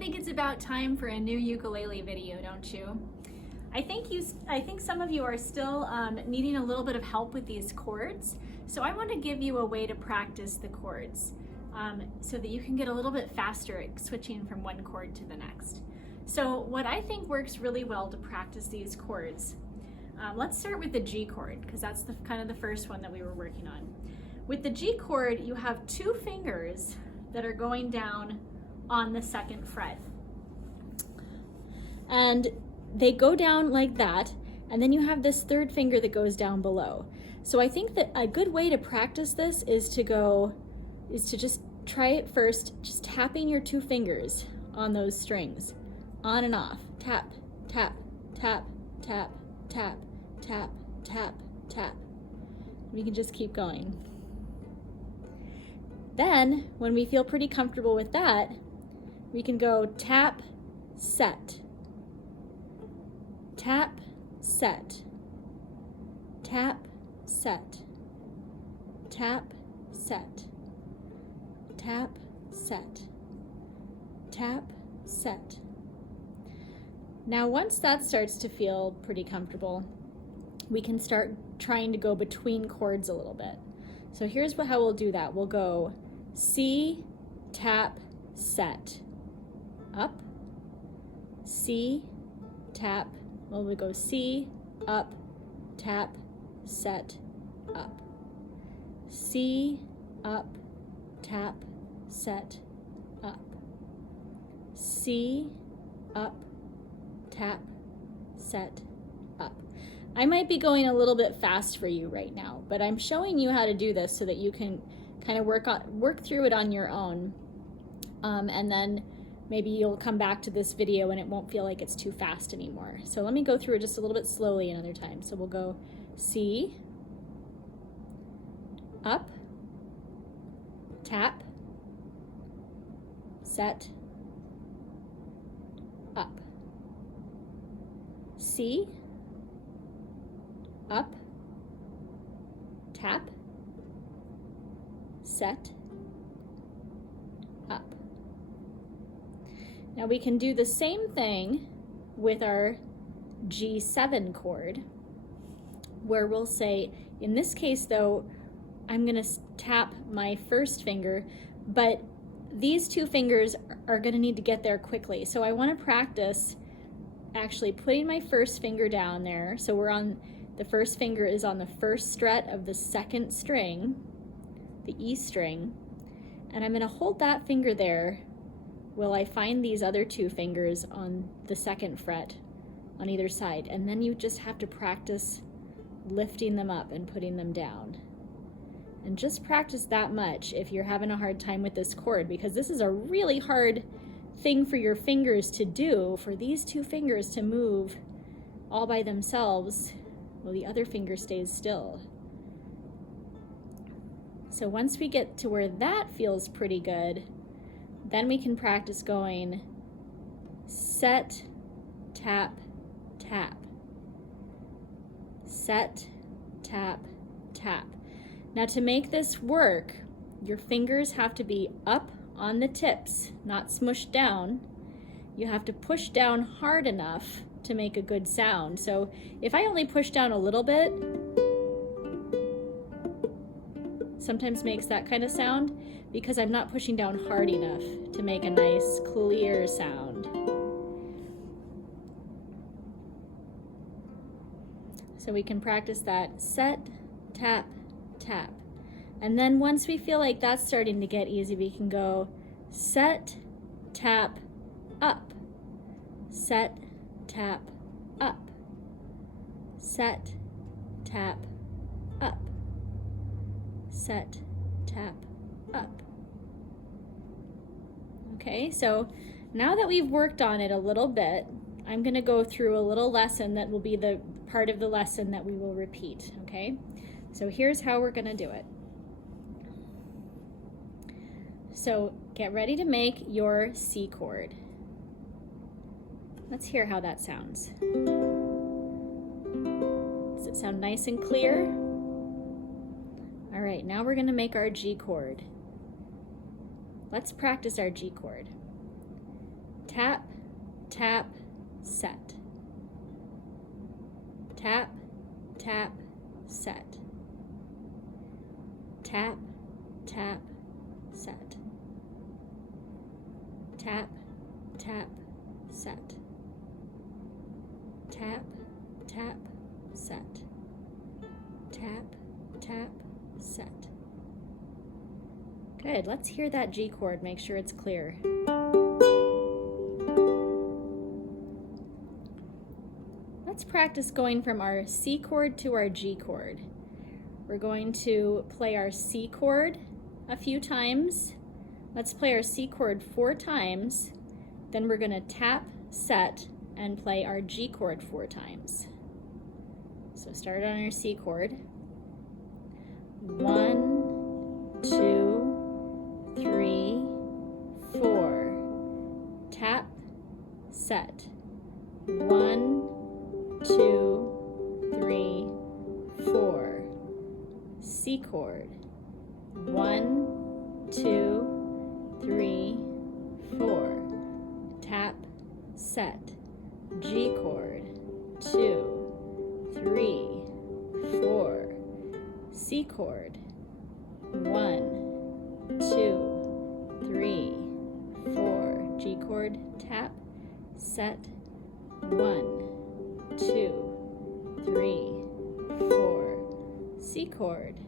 think it's about time for a new ukulele video, don't you? I think some of you are still needing a little bit of help with these chords, so I want to give you a way to practice the chords so that you can get a little bit faster at switching from one chord to the next. So what I think works really well to practice these chords, let's start with the G chord, because that's kind of the first one that we were working on. With the G chord, you have two fingers that are going down on the second fret. And they go down like that, and then you have this third finger that goes down below. So I think that a good way to practice this is to just try it first, just tapping your two fingers on those strings, on and off. Tap, tap, tap, tap, tap, tap, tap, tap. We can just keep going. Then, when we feel pretty comfortable with that, we can go tap, set, tap, set, tap, set, tap, set, tap, set, tap, set. Now, once that starts to feel pretty comfortable, we can start trying to go between chords a little bit. So here's how we'll do that. We'll go C, tap, set, up, C, tap, well, we go C, up, tap, set, up, C, up, tap, set, up, C, up, tap, set, up. I might be going a little bit fast for you right now, but I'm showing you how to do this so that you can kind of work through it on your own, and then maybe you'll come back to this video and it won't feel like it's too fast anymore. So let me go through it just a little bit slowly another time. So we'll go C, up, tap, set, up, C, up, tap, set, up. Now we can do the same thing with our G7 chord, where we'll say, in this case though, I'm gonna tap my first finger, but these two fingers are gonna need to get there quickly. So I wanna practice actually putting my first finger down there. So the first finger is on the first fret of the second string, the E string, and I'm gonna hold that finger there while I find these other two fingers on the second fret on either side. And then you just have to practice lifting them up and putting them down. And just practice that much if you're having a hard time with this chord, because this is a really hard thing for your fingers to do, for these two fingers to move all by themselves while the other finger stays still. So once we get to where that feels pretty good, then we can practice going set, tap, tap, set, tap, tap. Now to make this work, your fingers have to be up on the tips, not smushed down. You have to push down hard enough to make a good sound. So if I only push down a little bit, sometimes makes that kind of sound because I'm not pushing down hard enough to make a nice clear sound. So we can practice that set, tap, tap. And then once we feel like that's starting to get easy, we can go set, tap, up, set, tap, up, set, tap, up, set, tap, up. Okay, so now that we've worked on it a little bit, I'm going to go through a little lesson that will be the part of the lesson that we will repeat, okay? So here's how we're going to do it. So get ready to make your C chord. Let's hear how that sounds. Does it sound nice and clear? All right, now we're going to make our G chord. Let's practice our G chord. tap, tap, set. Tap, tap, set. Tap, tap, set. Tap, tap, set. Tap, tap, set. Tap, tap, set. Good, let's hear that G chord, make sure it's clear. Let's practice going from our C chord to our G chord. We're going to play our C chord a few times. Let's play our C chord 4 times. Then we're going to tap, set, and play our G chord 4 times. So start on our C chord. 1, 2, 3, 4. Tap, set. 1, 2, 3, 4. C chord. 1, 2, 3, 4. Tap, set. G chord. 2, 3, 4. C chord. 1, 2, 3, 4. G chord. Tap, set. 1, 2, 3, 4. C chord.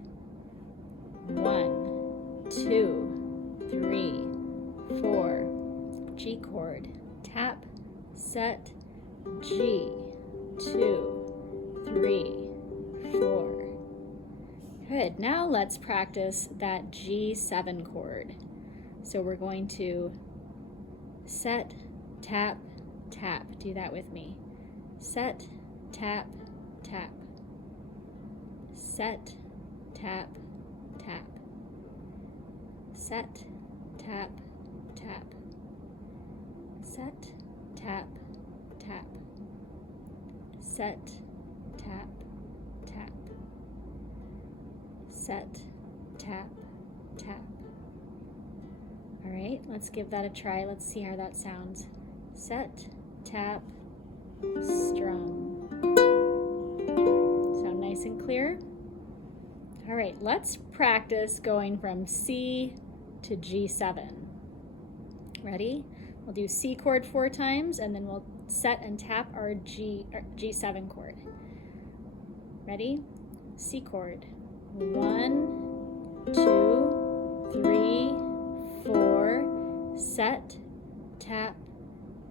1, 2, 3, 4. G chord. Tap, set, G. 2, 3, 4. Good. Now let's practice that G7 chord. So we're going to set, tap, tap. Do that with me. Set, tap, tap. Set, tap, tap. Set, tap, tap. Set, tap, tap. Set, tap, tap. Set, tap, tap. All right, let's give that a try. Let's see how that sounds. Set, tap, strum. Sound nice and clear? All right, let's practice going from C to G7. Ready? We'll do C chord 4 times, and then we'll set and tap our G7 chord. Ready? C chord. 1, 2, 3, 4. Set, tap,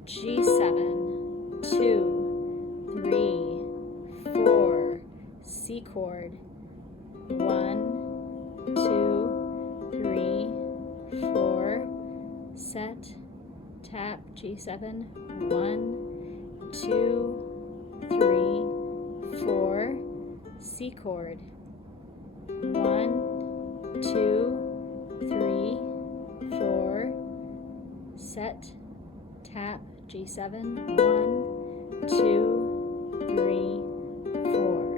G7. 2, 3, 4. C chord. 1, 2, 3, 4. Set, tap, G7. 1, 2, 3, 4. C chord. 1, 2, 3, 4. Set, tap, G7. 1, 2, 3, 4.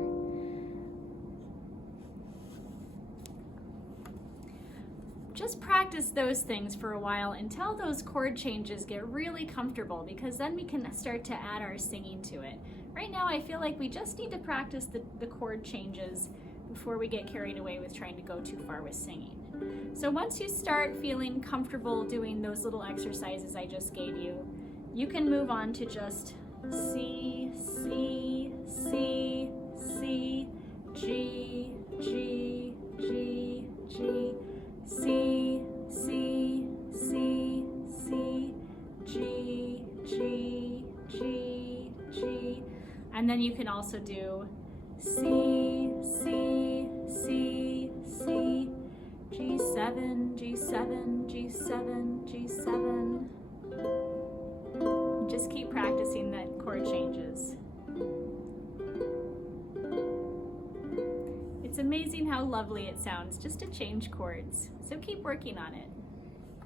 Just practice those things for a while until those chord changes get really comfortable, because then we can start to add our singing to it. Right now I feel like we just need to practice the chord changes before we get carried away with trying to go too far with singing. So once you start feeling comfortable doing those little exercises I just gave you, you can move on to just C, C, C, C, G, G, G, G, C, C, C, C, G, G, G, G. And then you can also do C, C, C, C, G7, G7, G7, G7. Just keep practicing the chord changes. It's amazing how lovely it sounds just to change chords, so keep working on it.